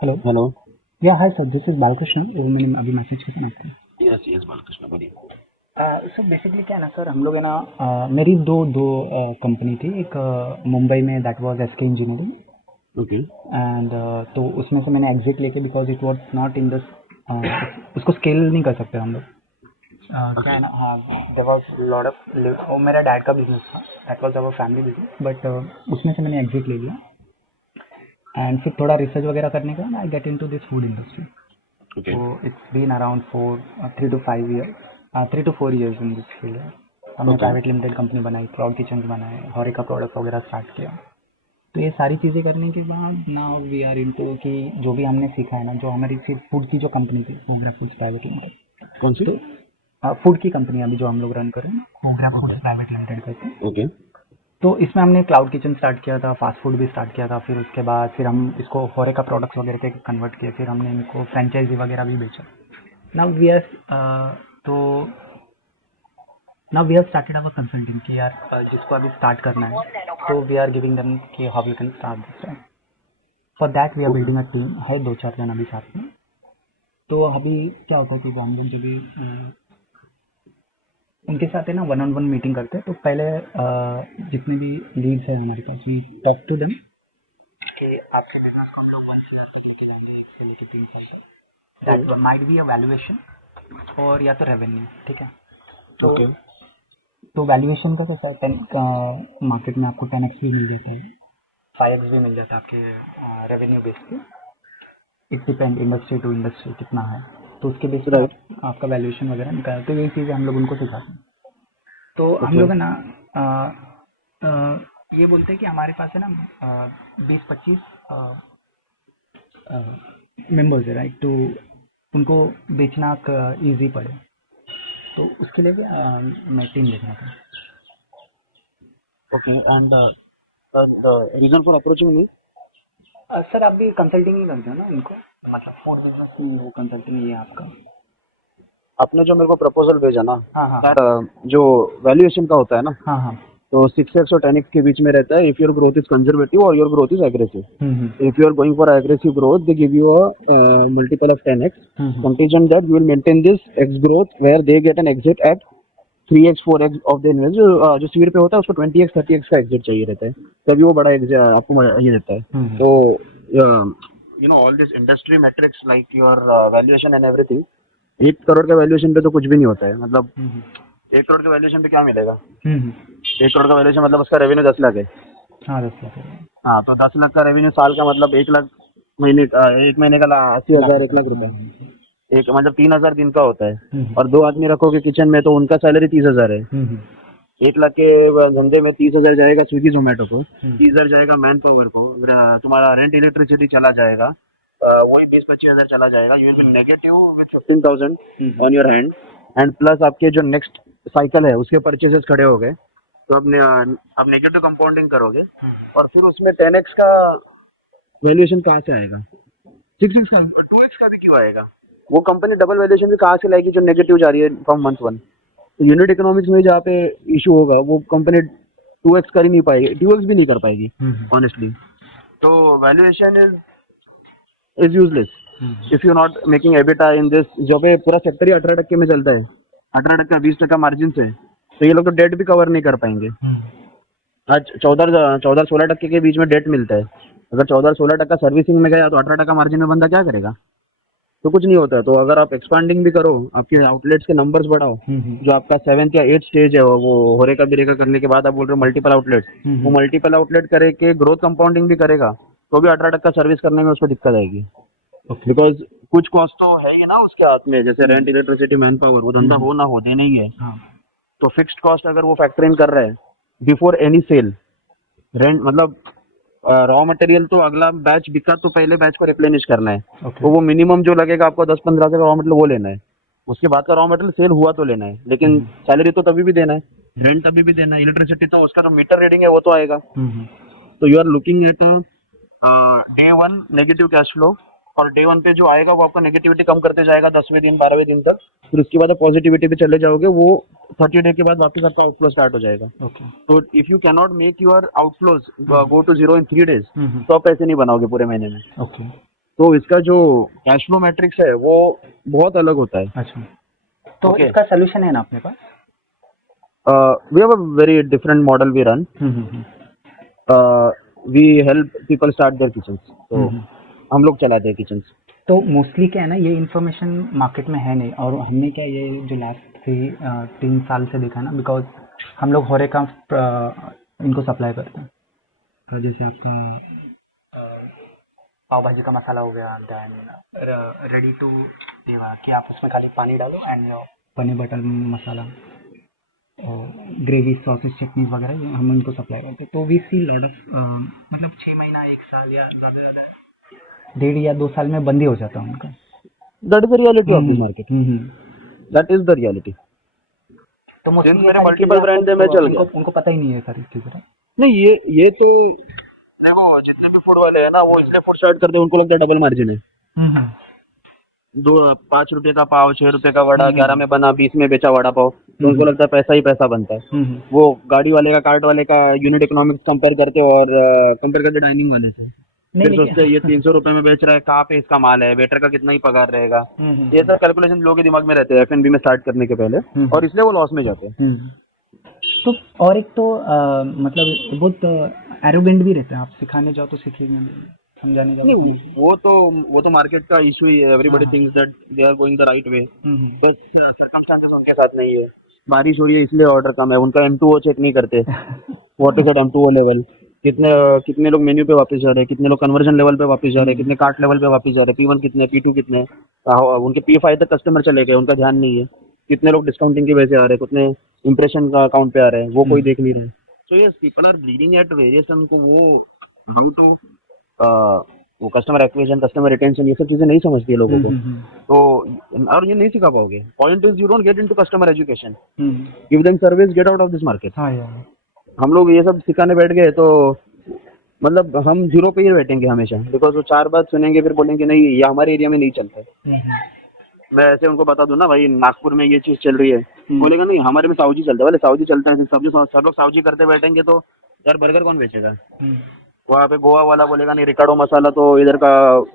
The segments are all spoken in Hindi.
हेलो। हेलो। या hi sir, this is Balkrishna. वो मैंने अभी मैसेज किया था ना आपको। यस यस बालकृष्ण बोलिए। सर बेसिकली क्या है ना सर, हम लोग है ना, मेरी दो दो कंपनी थी। एक मुंबई में, that was SK engineering. Okay and तो उसमें से मैंने एग्जिट लेके, because it was not in this, उसको स्केल नहीं कर सकते हम लोग। क्या ओके है ना, हाँ, देयर वाज लॉट ऑफ, वो मेरा डैड का बिजनेस था, that was our family business, but उसमें से मैंने एग्जिट ले लिया। एंड फिर थोड़ा रिसर्च वगैरह करने के बाद I get into this food industry. Okay So it's been around 3 to 5 years, 3 to 4 years in this field. हमने ओके प्राइवेट लिमिटेड कंपनी बनाई, क्लाउड किचन बनाए, हॉरिका प्रोडक्ट वगैरह स्टार्ट किया। तो ये सारी चीज़ें करने के बाद नाउ वी आर इनटू कि जो भी हमने सीखा है ना, जो हमारी फूड की जो कंपनी थी, होगरा फूड्स प्राइवेट लिमिटेड। कौन सी? तो फूड की कंपनी अभी जो हम लोग रन कर रहे हैं ना, होगरा ओके फूड्स प्राइवेट लिमिटेड करके। ओके तो इसमें हमने क्लाउड किचन स्टार्ट किया था, फास्ट फूड भी स्टार्ट किया था। फिर उसके बाद फिर हम इसको होरेका प्रोडक्ट्स वगैरह पे कन्वर्ट किए, फिर हमने इनको फ्रेंचाइजी वगैरह भी बेचा। नाउ वी आर, तो now we have started our consulting कि यार, जिसको अभी स्टार्ट करना है, तो वी आर गिविंग देम कि how you can start this, right. For that we are building a team, है 2-4 जन अभी साथ में। तो अभी क्या होता है कि वो हम लोग जब भी उनके साथ है ना, वन ऑन वन मीटिंग करते हैं, तो पहले जितने भी लीड्स है हमारे पास, वी टॉक टू देम कि आपके बिजनेस को हम लोग 1 साल तक लेके जाते हैं, 1 से लेके 3 साल तक। That might be a valuation और या तो रेवेन्यू, ठीक है। तो ओके वैल्यूएशन का कैसा है, 10 का मार्केट में आपको 10x भी मिल जाता है, 5x भी मिल जाता है आपके रेवेन्यू बेस पे। It depend industry to industry कितना है, तो उसके बेस पे राइट आपका वैल्यूएशन वगैरह निकालते। तो यही चीज़ें हम लोग उनको सिखाते हैं। तो हम ओके लोग है ना, ये बोलते हैं कि हमारे पास है ना 20-25 मेंबर्स है, राइट। तो उनको बेचना इजी पड़े, तो उसके लिए भी मैं टीम देखना था। Okay and the reason for approaching me? Sir आप भी कंसल्टिंग ही करते हो ना इनको, मतलब फूड बिजनेस की वो कंसल्टिंग ही है आपका। आपने जो मेरे को प्रपोजल भेजा ना, हाँ हाँ that, जो वैल्यूएशन का होता है ना, हाँ हाँ। तो 6x और 10x के बीच में रहता है if your growth is conservative और your growth is aggressive. If you are going for aggressive growth, they give you a multiple of 10x. Contingent that you will maintain this x growth where they get an exit at 3x 4x of the invest। जो सीड पे होता है उसको 20x 30x का एग्जिट चाहिए रहता है, तभी वो बड़ा आपको ये देता है। तो you know all this industry matrix like your valuation and everything, 1 crore का वैल्यूएशन पे तो कुछ भी नहीं होता है। मतलब 1 करोड़ के वैल्यूएशन पे क्या मिलेगा? 1 करोड़ का वैल्यूएशन मतलब उसका रेवेन्यू 10 लाख है। हाँ 10 लाख है। हाँ, तो 10 लाख का रेवेन्यू साल का मतलब 1 लाख महीने का, 1 महीने का 80,000, 1 लाख रुपए, एक मतलब 3,000 दिन का होता है। और 2 आदमी रखोगे किचन में तो उनका सैलरी 30,000 है। 1 लाख के धंधे में 30,000 जाएगा स्विगी जोमेटो को, 30,000 जाएगा मैन पावर को, तुम्हारा रेंट इलेक्ट्रिसिटी चला जाएगा, वही 20-25,000 चला जाएगा। You will be negative with 15,000 on your hand. And plus आपके जो नेक्स्ट साइकिल है उसके परचेजेस खड़े हो गए, तो अपने आप नेगेटिव कंपाउंडिंग करोगे, और फिर उसमें 10x का वैल्यूएशन कहाँ से आएगा? 6x का 2x का भी क्यों आएगा? वो कंपनी डबल वैल्यूएशन भी कहाँ से लाएगी जो नेगेटिव जा रही है फ्रॉम मंथ 1? तो यूनिट इकोनॉमिक्स में जहाँ पे इशू होगा वो कंपनी 2x कर ही नहीं पाएगी, 2x भी नहीं कर पाएगी ऑनेस्टली। तो valuation is useless if you not making EBITDA in this. जो पे पूरा सेक्टर ही 18% में चलता है, 18%, 20% मार्जिन से, तो ये लोग तो डेट भी कवर नहीं कर पाएंगे। आज 14-16% के बीच में डेट मिलता है। अगर 14-16% सर्विसिंग में गया तो 18% मार्जिन में बंदा क्या करेगा? तो कुछ नहीं होता है। तो अगर आप एक्सपांडिंग भी करो, आपके आउटलेट्स के नंबर्स बढ़ाओ, जो आपका 7th या 8th स्टेज है वो होरेका बिरेका करने के बाद आप बोल रहे हो मल्टीपल आउटलेट, वो मल्टीपल आउटलेट करे के ग्रोथ कंपाउंडिंग भी करेगा तो भी 18% सर्विस करने में उसको दिक्कत आएगी। बिकॉज कुछ कॉस्ट तो है ही ना उसके हाथ में, जैसे रेंट इलेक्ट्रिसिटी मैन पावर, वो धंधा हो ना हो देना ही है। तो फिक्स्ड कॉस्ट अगर वो फैक्टर इन कर रहा है बिफोर एनी सेल, रेंट मतलब रॉ मटेरियल तो अगला बैच बिका तो पहले बैच को रिप्लेनिश करना है। तो वो मिनिमम जो लगेगा आपको 10-15 से रॉ मटेरियल वो लेना है, उसके बाद का रॉ मटेरियल सेल हुआ तो लेना है, लेकिन सैलरी तो तभी भी देना है, रेंट तभी भी देना है, इलेक्ट्रिसिटी तो उसका जो मीटर रीडिंग है वो तो आएगा। तो you are looking at day 1 negative cash flow, और डे 1 पे जो आएगा वो आपका नेगेटिविटी कम करते जाएगा 10वें दिन 12वें दिन तक, फिर उसके बाद आप पॉजिटिविटी पे चले जाओगे, वो 30 डे के बाद वापस आपका आउटफ्लो स्टार्ट हो जाएगा। तो if you can not make your outflows go to 0 in 3 days, तो आप पैसे नहीं बनाओगे पूरे महीने में। तो इसका जो कैश फ्लो मैट्रिक्स है वो बहुत अलग होता है. अच्छा, तो Okay. इसका सोल्यूशन है ना अपने पास? We have a very different model we run. We help people start their kitchens. तो हम लोग चलाते हैं किचन. तो मोस्टली क्या है ना, ये इन्फॉर्मेशन मार्केट में है नहीं, और हमने क्या ये जो लास्ट 3 साल से देखा ना, बिकॉज हम लोग होरेका इनको सप्लाई करते हैं. तो जैसे आपका पाव भाजी का मसाला हो गया, देन रेडी टू देवा कि आप उसमें खाली पानी डालो, and paneer butter masala, gravy, sausage, chutney वगैरह, ये हम इनको सप्लाई करते हैं. तो वी सी लॉट ऑफ, मतलब 6 महीना, 1 साल या ज़्यादा से ज़्यादा 1.5 या 2 साल में बंद ही हो जाता है उनका. That is the reality of the market. That is the reality. तो मोस्टली Since मेरे multiple brand है, मैं चल गया. उनको पता ही नहीं है सारी चीज़ें. नहीं, ये तो देखो, जितने भी फूड वाले हैं ना, वो इसलिए फूड स्टार्ट करते हैं, उनको लगता है डबल मार्जिन है. 5 रुपए का पाव, 6 रुपए का वड़ा, 11 में बना, 20 में बेचा वड़ा पाव, तो उनको लगता है पैसा ही पैसा बनता है. वो गाड़ी वाले का, कार्ट वाले का यूनिट इकोनॉमिक्स कंपेयर करते और कंपेयर करते डाइनिंग वाले से. फिर सोचते हैं ये 300 रुपए में बेच रहा है, कहाँ पे इसका माल है, वेटर का कितना ही पगार रहेगा. ये सब कैलकुलेशन लोगों के दिमाग में रहते हैं F&B में स्टार्ट करने के पहले, और इसलिए वो लॉस में जाते हैं. तो और एक तो मतलब बहुत एरोगेंट भी रहते हैं. आप सिखाने जाओ तो सीखेंगे नहीं, समझाने जाओ नहीं, वो तो मार्केट का इशू ही है. Everybody thinks that they are going the right way, but circumstances उनके साथ नहीं है. बारिश हो रही है इसलिए ऑर्डर कम है, उनका M2O चेक नहीं करते. What is that M2O level, कितने लोग मेन्यू पे वापस जा रहे हैं, कितने लोग कन्वर्जन लेवल पे वापस जा रहे हैं, कितने कार्ट लेवल पे वापस जा रहे हैं, P1 कितने, P2 कितने, उनके P5 तक कस्टमर चले गए, उनका ध्यान नहीं है. कितने लोग डिस्काउंटिंग की वजह से आ रहे हैं, कितने इंप्रेशन का अकाउंट पे आ रहे हैं, वो कोई देख नहीं रहे. So yes, people are bleeding at various term. तो वो हाउ टू वो कस्टमर एक्विजिशन, कस्टमर रिटेंशन, ये सब चीजें नहीं समझती है लोगों को. तो और ये नहीं सिखा पाओगे. Point is you don't get into customer education, give them service, gate out of this market. हम लोग ये सब सिखाने बैठ गए तो मतलब हम 0 पे ही बैठेंगे हमेशा, बिकॉज वो 4 बात सुनेंगे, फिर बोलेंगे नहीं ये हमारे एरिया में नहीं चलता है. मैं ऐसे उनको बता दूं ना, भाई नागपुर में ये चीज चल रही है, बोलेगा नहीं हमारे में साउजी चलता है. बोले साउजी चलता है, सब लोग साउजी करते बैठेंगे तो यार बर्गर कौन बेचेगा. वहाँ पे गोवा वाला बोलेगा नहीं रिकार्डो मसाला तो इधर का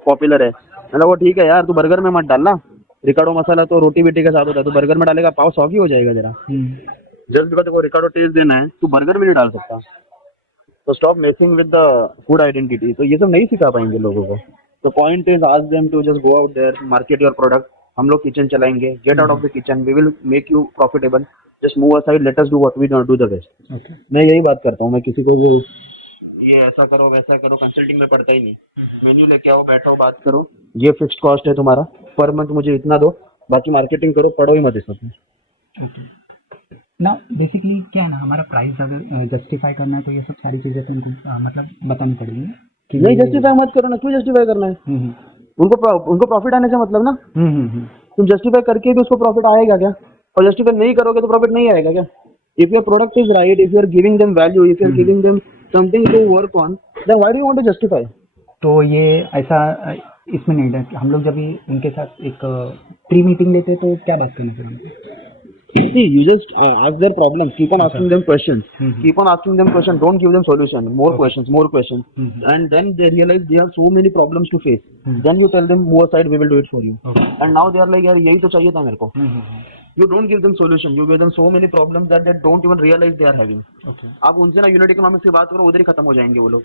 पॉपुलर है. मतलब वो ठीक है यार, तू बर्गर में मत डालना. रिकार्डो मसाला तो रोटी बेटी के साथ होता है, तू बर्गर में डालेगा पाव सॉगी हो जाएगा तेरा. जस्ट बिकॉज को रिकार्डो टेस्ट देना है, तू बर्गर में नहीं डाल सकता. तो stop messing with the food identity. तो ये सब नहीं सिखा पाएंगे लोगों को. तो point is ask them to just go out there, market your product. हम लोग किचन चलाएंगे, get out of the kitchen, we will make you profitable. Just move aside, let us do what we do the best. मैं यही बात करता हूँ. मैं किसी को भी ये ऐसा करो वैसा करो कंसल्टिंग में पड़ता ही नहीं. मेन्यू लेके आओ, बैठो, बात करो, ये फिक्स्ड कॉस्ट है तुम्हारा, पर मंथ मुझे इतना दो, बाकी मार्केटिंग करो, पढ़ो ही मत इसमें. ना बेसिकली क्या है ना, हमारा प्राइस अगर जस्टिफाई करना है तो ये सब सारी चीजें तो उनको मतलब बतानी पड़ेगी कि नहीं. जस्टिफाई मत करो ना. क्यों जस्टिफाई करना है? उनको प्रॉफिट आने से मतलब ना. तुम जस्टिफाई करके भी उसको प्रॉफिट आएगा क्या? और जस्टिफाई नहीं करोगे तो प्रॉफिट नहीं आएगा क्या? If your product is right, if you are giving them value, if you are giving them something to work on, then why do you want to justify? तो ये ऐसा इसमें नहीं है. हम लोग जब भी उनके साथ एक प्री मीटिंग लेते हैं तो क्या बात करना चाहिए? See, you just ask their problems. Keep on asking them questions. Keep on asking them questions. Don't give them solution. More questions, more questions. And then they realize they have so many problems to face. Then you tell them, move aside, we will do it for you. And now they are like, यार यही तो चाहिए था मेरे को. You don't give them solution. You give them so many problems that they don't even realize they are having. आप उनसे ना यूनिट इकोनॉमिक्स की बात करो, उधर ही खत्म हो जाएंगे वो लोग.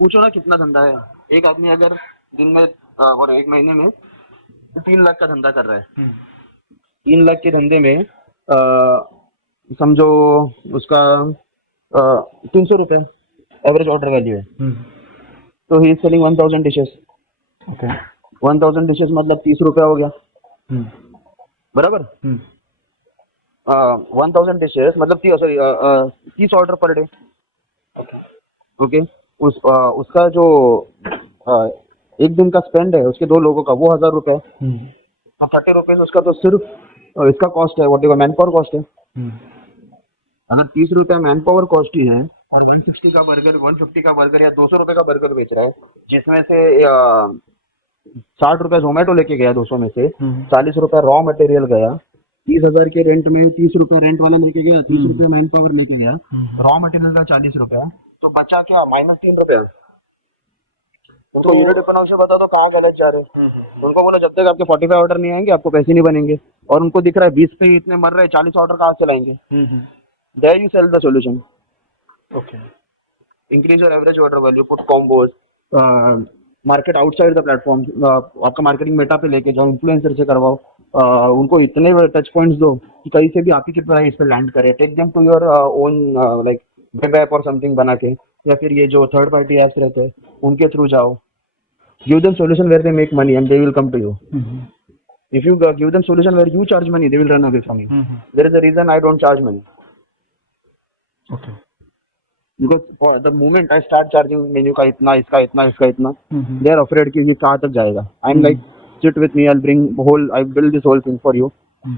पूछो ना कितना धंधा है. एक आदमी अगर दिन में और एक महीने में 3 लाख का धंधा कर रहा है, 3 लाख के धंधे में समझो उसका 300 रुपए एवरेज ऑर्डर वैल्यू है. तो he is selling 1000 dishes. 1000 dishes मतलब 30 रुपया हो गया. बराबर. 1000 डिशेस मतलब 30 ऑर्डर पर डे. ओके. उसका जो एक दिन का स्पेंड है उसके 2 लोगों का, वो 1000 रुपए. तो 30 रुपीज उसका तो सिर्फ इसका कॉस्ट है, व्हाट मैन पावर कॉस्ट है. अगर 30 रुपया मैन पावर कॉस्ट ही है और 160 का बर्गर, 150 का बर्गर या 200 रुपए का बर्गर बेच रहा है, जिसमें से 60 रुपया जोमेटो लेके गया, 200 में से 40 रुपया रॉ मटेरियल गया, 30,000 के रेंट में 30 रुपया रेंट वाला लेके गया, 30 रुपया मैन पावर लेके गया, रॉ मटेरियल का 40 रुपया, तो बचा क्या? -3 रुपया. उनको यूनिट इकोनॉमिक्स बता दो कहाँ गलत जा रहे हो। उनको बोलो जब तक आपके 45 ऑर्डर नहीं आएंगे आपको पैसे नहीं बनेंगे। और उनको दिख रहा है 20 पे इतने मर रहे हैं, 40 ऑर्डर कहाँ से लाएंगे। There you sell the solution. Okay. Increase your average order value, put combos, market outside the platform. आपका मार्केटिंग मेटा पे लेके जाओ, इन्फ्लुएंसर से करवाओ, उनको इतने टच पॉइंट्स दो कि कहीं से भी आप ही के प्राइस पे लैंड करे। Take them to your own like web app और समथिंग बना के, या फिर ये जो थर्ड पार्टी एप्स रहते हैं उनके थ्रू जाओ। Give them solution where they make money and they will come to you. If you give them solution where you charge money, they will run away from you. There is a reason I don't charge money. Okay. Because for the moment I start charging menu का इतना, इसका इतना, इसका इतना, they are afraid कि ये कहाँ तक जाएगा. I'm like, sit with me, I build this whole thing for you.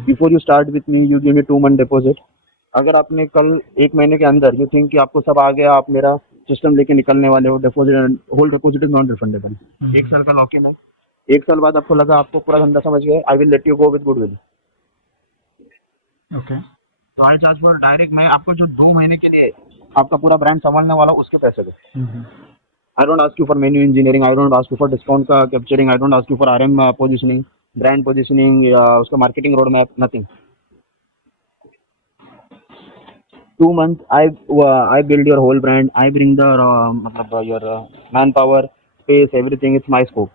Before you start with me, you give me 2 month deposit. अगर आपने कल 1 महीने के अंदर you think कि आपको सब आ गया, आप मेरा सिस्टम लेके निकलने वाले हो, deposit, whole deposit is non refundable. 1 साल का लॉक इन है. 1 साल बाद आपको लगा आपको पूरा धंधा समझ गए, I will let you go with goodwill. Okay. तो आई चार्ज फॉर डायरेक्ट, मैं आपको जो 2 महीने के लिए आपका पूरा ब्रांड संभालने वाला उसके पैसे दो। I don't ask you for menu engineering, I don't ask you for discount का capturing, I don't ask you for RM positioning, brand positioning, उसका marketing road map, nothing. 2 months I build your whole brand, I bring the मतलब your manpower, space, everything, it's my scope.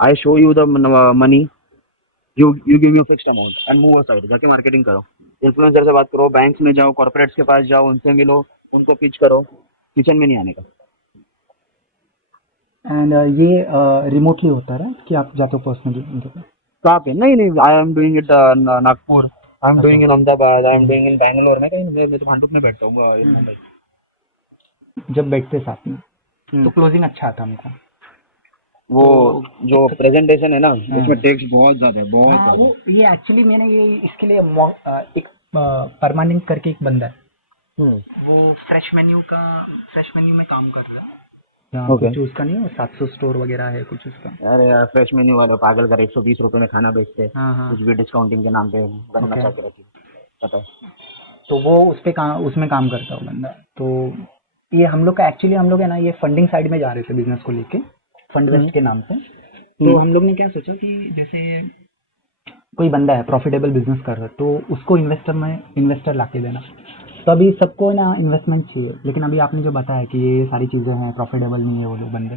I show you the money, you give me a fixed amount and move aside. जाके मार्केटिंग करो, इन्फ्लुएंसर से बात करो, बैंक्स में जाओ, कॉर्पोरेट्स के पास जाओ, उनसे मिलो, उनको पिच करो, किचन में नहीं आने का। एंड ये रिमोटली होता है कि आप जाते हो पर्सनली उनके पास? कहाँ पे? नहीं, I am doing it Nagpur, I am doing in Ahmedabad, I am doing in Bangalore में, कहीं मैं तो भांडुप में बैठता हूँ मुंबई। जब बैठते साथ में तो क्लोजिंग अच्छा आता हमको। वो जो प्रेजेंटेशन है ना उसमें टेक्स्ट बहुत ज्यादा है, बहुत हाँ, वो ये एक्चुअली मैंने ये इसके लिए एक परमानेंट करके एक बंदा है, वो फ्रेश मेन्यू में काम कर रहा है। Okay. कुछ उसका नहीं है, 700 स्टोर वगैरह है कुछ उसका। अरे यार फ्रेश मेन्यू वाले पागल कर 120 रुपए में खाना बेचते हैं। हाँ। कुछ भी डिस्काउंटिंग के नाम पे गन्ना Okay. चाके रखी, पता है। तो वो उसमें काम करता है वो बंदा। तो ये हम लोग है ना, ये फंडिंग साइड में जा रहे थे बिजनेस को लेके, फंड वेस्ट के नाम पे। तो हम लोग ने क्या सोचा कि जैसे कोई बंदा है प्रॉफिटेबल बिजनेस कर रहा है तो उसको इन्वेस्टर लाके देना। तो अभी सबको ना इन्वेस्टमेंट चाहिए, लेकिन अभी आपने जो बताया कि ये सारी चीजें हैं, प्रॉफिटेबल नहीं है वो लोग बंदे,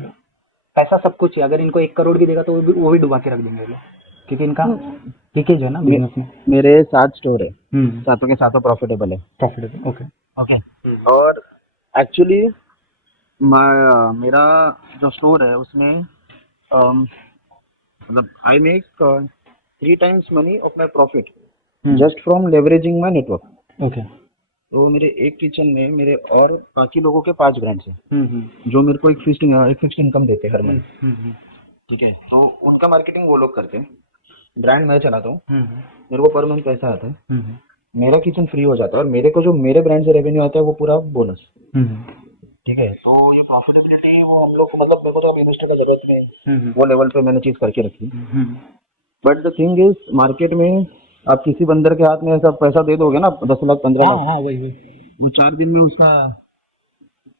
पैसा सब कुछ है। अगर इनको 1 करोड़ भी देगा तो वो भी डुबा के रख देंगे लोग, क्योंकि इनका लीकेज है ना बिजनेस में। मेरे 7 स्टोर है, सातों के सातों प्रॉफिटेबल है। Profitable, okay. और एक्चुअली मेरा जो स्टोर है उसमें मतलब I make 3 times money of my profit just from leveraging my network. Okay. तो मेरे एक किचन में मेरे और बाकी लोगों के 5 ब्रांड्स हैं जो मेरे को एक फिक्स्ड इनकम देते हैं हर महीने। ठीक है, तो उनका मार्केटिंग वो लोग करते हैं, ब्रांड मैं चलाता हूँ, मेरे को पर मंथ पैसा आता है, मेरा किचन फ्री हो जाता है और मेरे को जो मेरे ब्रांड से रेवेन्यू आता है वो पूरा बोनस। ठीक है, तो ये प्रॉफिटेबिलिटी वो हम लोग को, मतलब मेरे को तो इन्वेस्टर का जरूरत नहीं, वो लेवल पे मैंने चीज करके रखी। But the thing is market में आप किसी बंदर के हाथ में ऐसा पैसा दे दोगे ना 10 लाख 15 लाख, वही वो 4 दिन में उसका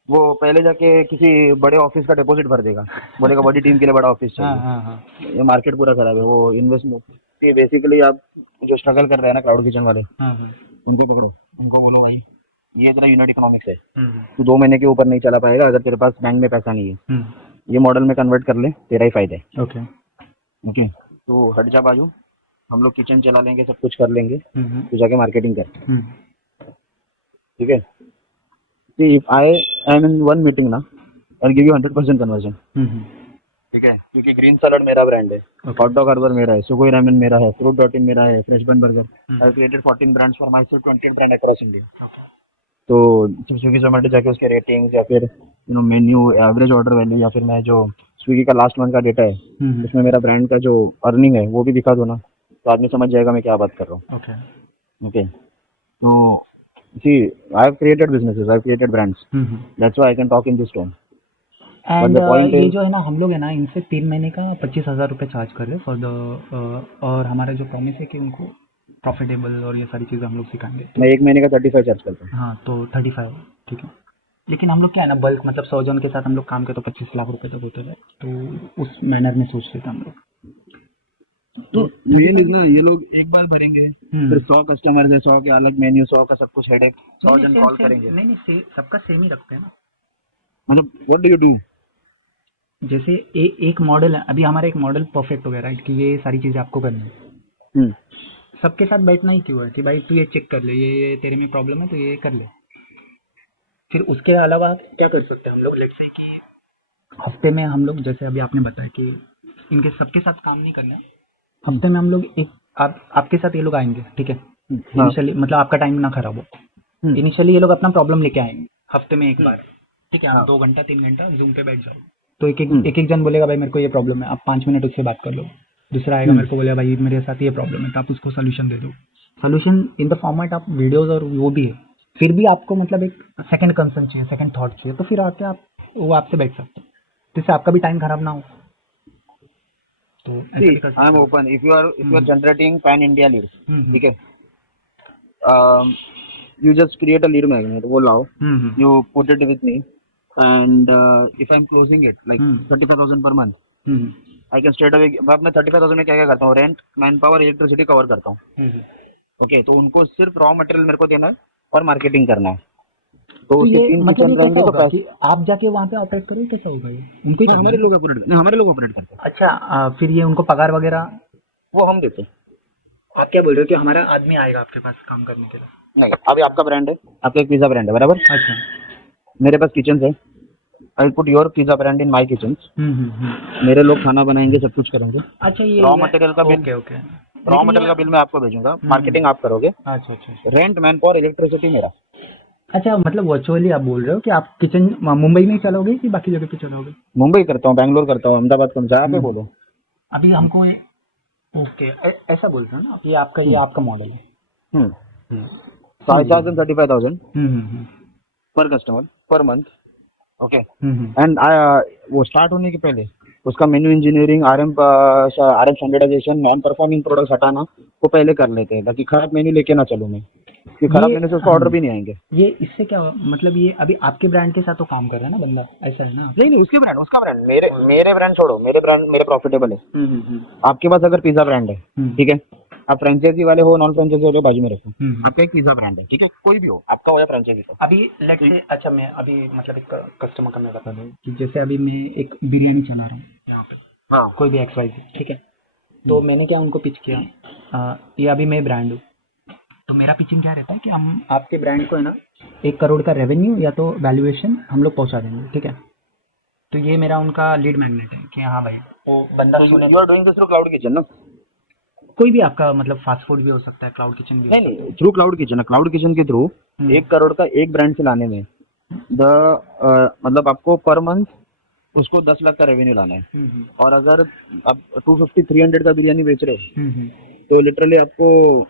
वो पहले जाके किसी बड़े ऑफिस का डिपॉजिट भर देगा, बोलेगा बड़ी टीम के लिए बड़ा ऑफिस चाहिए। ये मार्केट पूरा खराब है। वो इन्वेस्टमेंट बेसिकली आप जो स्ट्रगल कर रहे हैं ना क्लाउड किचन वाले, उनको पकड़ो, उनको बोलो भाई ये तेरा यूनिट इकोनॉमिक्स है, तू 2 महीने के ऊपर नहीं चला पाएगा अगर तेरे पास बैंक में पैसा नहीं है, ये मॉडल में कन्वर्ट कर ले, तेरा ही फायदा है। ओके, तो हट जा बाजू, हम लोग किचन चला लेंगे, सब कुछ कर लेंगे, तो जाके मार्केटिंग कर। ठीक है, if I am in 1 meeting ना, I will give you 100% conversion. ठीक है, क्योंकि ग्रीन सैलड मेरा ब्रांड है, हॉट डॉग हार्बर मेरा है, सुगोई रामेन मेरा है, फ्रूट डॉट इन मेरा है, फ्रेश बन burger, I have created 14 brands for my self, 20 brand across India. तो स्विगी जोमेटो जाके उसके रेटिंग्स या फिर मेन्यू, एवरेज ऑर्डर वैल्यू, या फिर मैं जो स्विगी का लास्ट मंथ का डेटा है उसमें मेरा ब्रांड का जो अर्निंग है वो भी दिखा दो ना, तो आदमी समझ जाएगा मैं क्या बात कर रहा हूँ। ओके, तो see, I have created businesses, I have created brands. That's why I can talk in this tone. And ये जो है ना, हम लोग है ना इनसे 3 महीने का 25,000 रुपये चार्ज कर रहे फॉर द, और हमारा जो प्रॉमिस है कि उनको प्रॉफिटेबल और ये सारी चीज़ें हम लोग सिखाएंगे। मैं 1 महीने का 35 चार्ज करता हूँ। हाँ, तो 35, ठीक है। लेकिन हम लोग क्या है ना, बल्क मतलब 100 जन के साथ हम लोग काम करते तो 25 लाख रुपए तक होते हैं, तो उस मैनर में सोचते थे हम लोग। तो ये लिखना, ये लोग एक बार भरेंगे, फिर 100 कस्टमर है, 100 के अलग मेन्यू, 100 का सब कुछ हेडेक, 100 जन कॉल करेंगे। नहीं सबका सेम ही रखते हैं ना। मतलब व्हाट डू यू डू? जैसे एक मॉडल है, अभी हमारा एक मॉडल परफेक्ट हो गया राइट, कि ये सारी चीजें आपको करनी है। सबके साथ बैठना ही क्यों है कि भाई तू ये चेक कर ले, ये तेरे में प्रॉब्लम है तो ये कर ले। फिर उसके अलावा क्या कर सकते हैं हम लोग, लेट्स से कि हफ्ते में हम लोग, जैसे अभी आपने बताया कि इनके सबके साथ काम नहीं करना है, हफ्ते में हम लोग एक आपके साथ ये लोग आएंगे, ठीक है, इनिशियली मतलब आपका टाइम ना खराब हो। इनिशियली ये लोग अपना प्रॉब्लम लेके आएंगे हफ्ते में एक बार, ठीक है, आप 2 घंटा 3 घंटा जूम पे बैठ जाओ, तो एक जन बोलेगा भाई मेरे को ये प्रॉब्लम है, आप 5 मिनट उससे बात कर लो। दूसरा आएगा मेरे को बोलेगा भाई मेरे साथ ये प्रॉब्लम है, तो आप उसको सोल्यूशन दे दो। Solution in the format of videos और वो भी है। फिर भी आपको मतलब एक सेकंड कंसर्न चाहिए, सेकंड थॉट चाहिए, तो फिर आके आप वो आपसे बैठ सकते हो, जिससे आपका भी टाइम खराब ना हो। तो I am open if you are generating pan India lead, ठीक है, you just create a lead magnet, वो लाओ, you put it with me, and if I'm closing it like 35,000 per month, I can straight away, मैं 35,000 में क्या क्या करता हूँ, rent, man power, electricity cover करता हूँ। ओके, तो उनको सिर्फ रॉ मटेरियल मेरे को देना है और मार्केटिंग करना है। तो उसके 3 मतलब किचन रहेंगे, तो पैसे आप जाके वहाँ पे ऑपरेट करो, कैसा होगा ये? उनको हमारे लोग ऑपरेट करते हैं। अच्छा, फिर ये उनको पगार वगैरह वो हम देते हैं। आप क्या बोल रहे हो कि हमारा आदमी आएगा आपके पास काम करने के लिए? नहीं, अभी आपका ब्रांड है, आपका एक पिज्जा ब्रांड है, बराबर? अच्छा, मेरे पास किचन है, I put your pizza brand in my kitchen. मेरे लोग खाना बनाएंगे, सब कुछ करेंगे। अच्छा, ये रॉ मटेरियल का बिल, ओके रॉ मटेरियल का बिल मैं आपको भेजूंगा, मार्केटिंग आप करोगे। अच्छा, रेंट, मैन पावर, इलेक्ट्रिसिटी मेरा। अच्छा, मतलब वर्चुअली आप बोल रहे हो कि आप किचन मुंबई में ही चलोगे कि बाकी जगह पे चलोगे? मुंबई करता हूँ, बैंगलोर करता हूँ, अहमदाबाद कौन सा, आप ही बोलो। अभी हमको ओके ऐसा बोल रहे हो ना, ये आपका मॉडल है। 35,000 per customer per month, okay. And वो स्टार्ट होने के पहले उसका menu engineering, RM standardisation, non performing products हटाना वो पहले कर लेते हैं, ताकि खराब मेन्यू लेके ना चलूं मैं, कि खराब मेन्यू से उसको ऑर्डर भी नहीं आएंगे। ये इससे क्या मतलब, ये अभी आपके ब्रांड के साथ तो काम कर रहा है ना बंदा, ऐसा है ना? नहीं, उसका ब्रांड, मेरे ब्रांड छोड़ो, मेरे ब्रांड मेरे प्रॉफिटेबल है। आपके पास अगर पिज्जा ब्रांड है, ठीक है, आप फ्रेंचाइजी वाले हो, नॉन फ्रेंचाइजी वाले, बाजू में रखो, आपका एक पिज्जा ब्रांड है, ठीक है, कोई भी हो, आपका हो या फ्रेंचाइजी हो। अभी लेट्स से, अच्छा मैं अभी मतलब एक कस्टमर का मैं बता दूं कि जैसे अभी मैं एक बिरयानी चला रहा हूँ यहाँ पे, हाँ, कोई भी XYZ, ठीक है, तो मैंने क्या उनको पिच किया, ये अभी मैं ब्रांड हूँ, तो मेरा पिचिंग क्या रहता है कि हम आपके ब्रांड को है ना 1 करोड़ का रेवेन्यू या तो वैल्यूएशन हम लोग पहुंचा देंगे, ठीक है। तो ये मेरा उनका लीड मैग्नेट है कि हाँ भाई वो बंदा you are doing this through cloud kitchen ना? कोई भी आपका मतलब फास्ट फूड भी हो सकता है, क्लाउड किचन भी नहीं, through cloud kitchen, cloud kitchen के थ्रू 1 करोड़ का एक ब्रांड से लाने में मतलब आपको पर मंथ उसको 10 लाख का रेवेन्यू लाना है। और अगर आप 250-300 का बिरयानी बेच रहे हो, तो लिटरली आपको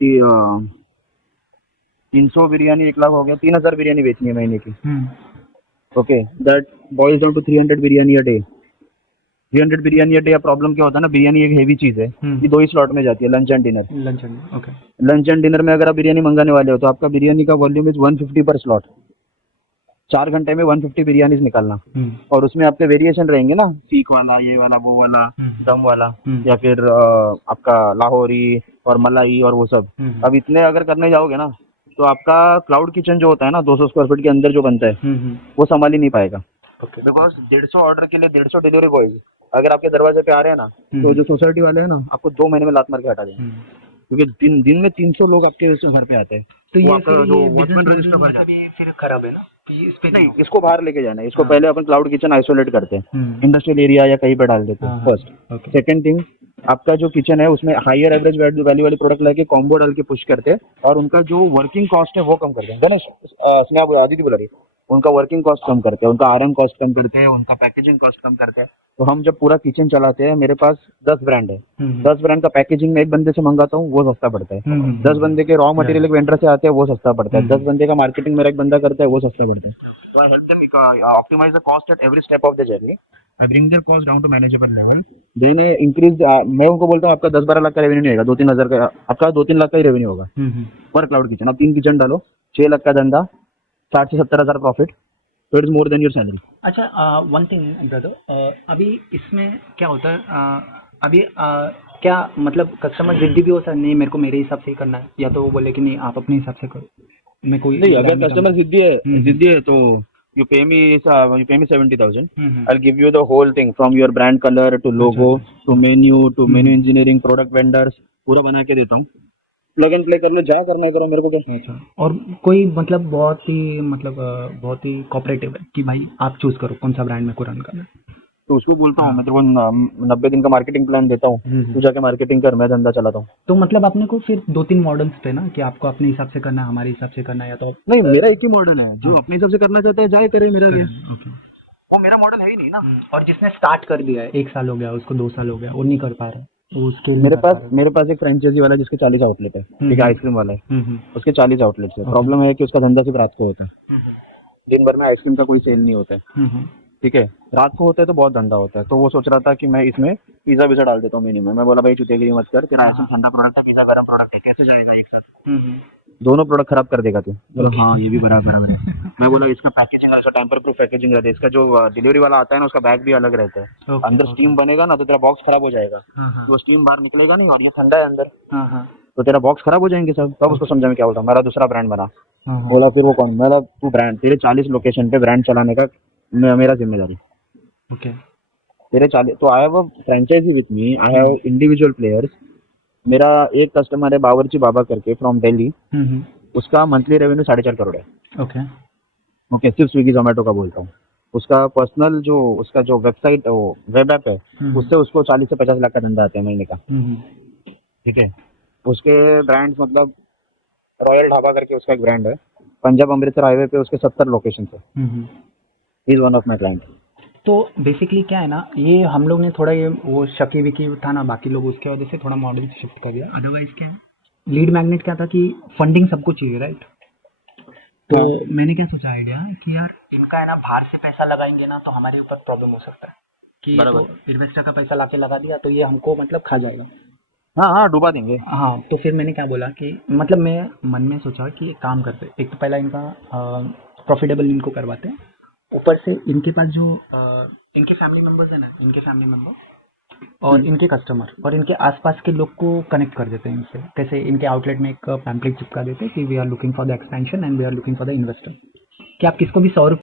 300 बिरयानी 1 लाख हो गया, 3,000 बिरयानी बेचनी है महीने की। Okay, that boils down to 300 biryani a day. 300 biryani a day. Problem क्या होता है ना, बिरयानी एक हेवी चीज है, ये 2 ही स्लॉट में जाती है, lunch and dinner. Okay. Lunch and dinner में अगर आप बिरयानी मंगाने वाले हो तो आपका बिरयानी का वॉल्यूम इज 150 पर स्लॉट। 4 घंटे में 150 बिरयानी निकालना। और उसमें आपके वेरिएशन रहेंगे ना, सीख वाला, ये वाला, वो वाला, दम वाला, या फिर आपका लाहौरी और मलाई और वो सब। अब इतने अगर करने जाओगे ना, तो आपका क्लाउड किचन जो होता है ना 200 स्क्वायर फीट के अंदर जो बनता है, वो संभाल ही नहीं पाएगा। बिकॉज 150 ऑर्डर के लिए 150 डिलीवरी बॉयज अगर आपके दरवाजे पे आ रहे हैं ना, तो जो सोसाइटी वाले हैं ना, आपको 2 महीने में लात मार के हटा देंगे, क्योंकि दिन में 300 लोग आपके घर पे आते हैं। तो ये वॉचमैन रजिस्टर फिर खराब है ना, इस पे नहीं, इसको बाहर लेके जाना है। इसको पहले अपन क्लाउड किचन आइसोलेट करते हैं, इंडस्ट्रियल एरिया या कहीं पे डाल देते हैं फर्स्ट। सेकंड थिंग, आपका जो किचन है उसमें हायर एवरेज वैल्यू वाली प्रोडक्ट लेके कॉम्बो डाल के पुश करते हैं, और उनका जो वर्किंग कॉस्ट है वो कम करते हैं। स्नैप आदित्य बोला रही, उनका वर्किंग कॉस्ट कम करते हैं, उनका आरएम कॉस्ट कम करते हैं, उनका पैकेजिंग कॉस्ट कम करते हैं। तो हम जब पूरा किचन चलाते हैं, मेरे पास 10 ब्रांड है, 10 ब्रांड का पैकेजिंग में एक बंदे से मंगाता हूँ, वो सस्ता पड़ता है। 10 बंदे के रॉ मटेरियल एक वेंडर से आते हैं, वो सस्ता पड़ता है। 10 बंदे का मार्केटिंग मेरा एक बंदा करता है, वो सस्ता पड़ता है। तो I help them optimise the cost at every step of the journey. I bring their cost down to manageable level. Then increase, मैं उनको बोलता हूँ आपका 10-12 लाख का रेवेन्यू नहीं होगा, 2-3 हजार का, आपका 2-3 लाख का ही रेवेन्यू होगा पर क्लाउड किचन। अब 3 किचन डालो, 6 लाख का धंधा, 60 से 70 हज़ार प्रॉफिट, तो it is more than your salary. अच्छा, वन थिंग ब्रदर, अभी इसमें क्या होता है, अभी क्या मतलब कस्टमर जिद्दी भी होता है, नहीं मेरे को मेरे हिसाब से ही करना है, या तो वो बोले कि नहीं आप अपने हिसाब से करो, मैं कोई नहीं, इल्ज़ाम अगर नहीं कस्टमर डालूंगा। जिद्दी है तो you pay me 70,000, I give you the whole thing from your brand colour to logo to menu engineering product vendors, पूरा बना के देता हूँ। प्लग एंड प्ले कर लो, जहाँ करना है करो, मेरे को क्या। अच्छा, और कोई मतलब बहुत ही कोऑपरेटिव है कि भाई आप चूज करो कौन सा ब्रांड मेरे को रन करना है। तो उसको बोलता हूँ, मैं तेरे को 90 दिन का मार्केटिंग प्लान देता हूँ, तू जाके मार्केटिंग कर, मैं धंधा चलाता हूँ। तो मतलब अपने को फिर 2-3 मॉडल्स पे ना कि आपको अपने हिसाब से करना है, हमारे हिसाब से करना है, या तो नहीं, मेरा एक ही मॉडल है, जो अपने हिसाब से करना चाहता है जाए करे, मेरा भी ओके। वो मेरा मॉडल है ही नहीं ना। और जिसने स्टार्ट कर दिया है, 1 साल हो गया उसको, 2 साल हो गया, वो नहीं कर पा रहा, वो स्केल नहीं कर पा रहा। मेरे पास एक फ्रेंचाइजी वाला है जिसके 40 आउटलेट है, ठीक है, आइसक्रीम वाला है, उसके 40 आउटलेट्स है। प्रॉब्लम है कि उसका धंधा सिर्फ रात को होता है, दिन भर में आइसक्रीम का कोई सेल नहीं होता है, ठीक है। रात को होता है तो बहुत धंधा होता है, तो वो सोच रहा था कि मैं इसमें पिज्जा विज़ा डाल देता हूँ मेन्यू में। मैं बोला भाई चुतेगिरी मत कर, तेरा आइसक्रीम ठंडा प्रोडक्ट है, पिज्जा गर्म प्रोडक्ट है, कैसे जाएगा एक साथ, दोनों प्रोडक्ट खराब कर देगा तू। बोला हाँ, ये भी बराबर है। मैं बोला इसका पैकेजिंग, इसका टेम्पर प्रूफ पैकेजिंग रहता है, इसका जो डिलीवरी वाला आता है ना उसका बैग भी अलग रहता है, अंदर स्टीम बनेगा ना तो तेरा बॉक्स खराब हो जाएगा, तो स्टीम बाहर निकलेगा नहीं, और ये ठंडा है अंदर, तो तेरा बॉक्स खराब हो जाएंगे सब। तब उसको समझा में क्या बोलता, मेरा दूसरा ब्रांड बना। बोला फिर वो कौन? मेरा तू ब्रांड, तेरे 40 लोकेशन पे ब्रांड चलाने का मेरा जिम्मेदारी। ओके। तेरे 40, तो I have a franchisee with me, I have individual players. मेरा एक कस्टमर है बावर्ची बाबा करके फ्रॉम दिल्ली, उसका मंथली रेवेन्यू 4.5 करोड़ है। ओके। ओके, सिर्फ स्विगी जोमेटो का बोलता हूँ। उसका पर्सनल जो उसका जो वेबसाइट वो वेब ऐप है, उससे उसको 40 से 50 लाख का धंधा आता है महीने का, ठीक है। उसके ब्रांड्स मतलब रॉयल ढाबा करके उसका एक ब्रांड है, पंजाब अमृतसर हाईवे पे उसके 70 लोकेशन है। He is one of my client. तो बेसिकली क्या है ना, ये हम लोग ने थोड़ा ये वो शकी विकी था ना, बाकी लोग उसके वजह से थोड़ा मॉडल शिफ्ट कर दिया। अदरवाइज क्या है, लीड मैग्नेट क्या था कि फंडिंग सबको चाहिए, राइट। तो मैंने क्या सोचा आइडिया कि यार इनका है ना, बाहर से पैसा लगाएंगे ना तो हमारे ऊपर प्रॉब्लम हो सकता है कि तो इन्वेस्टर का पैसा लाके लगा दिया तो ये हमको मतलब खा जाएगा। हाँ, डुबा देंगे। हाँ, तो फिर मैंने क्या बोला कि मतलब मैं मन में सोचा कि एक काम करते, एक तो पहला इनका प्रॉफिटेबल इनको करवाते हैं, ऊपर से इनके पास जो इनके फैमिली मेंबर्स है ना, इनके फैमिली मेंबर और इनके कस्टमर और इनके आसपास के लोग को कनेक्ट कर देते हैं इनसे। कैसे, इनके आउटलेट में एक पैम्पलेट चिपका देते हैं कि we are looking for the expansion and we are looking for the investor, कि आप किसको भी 100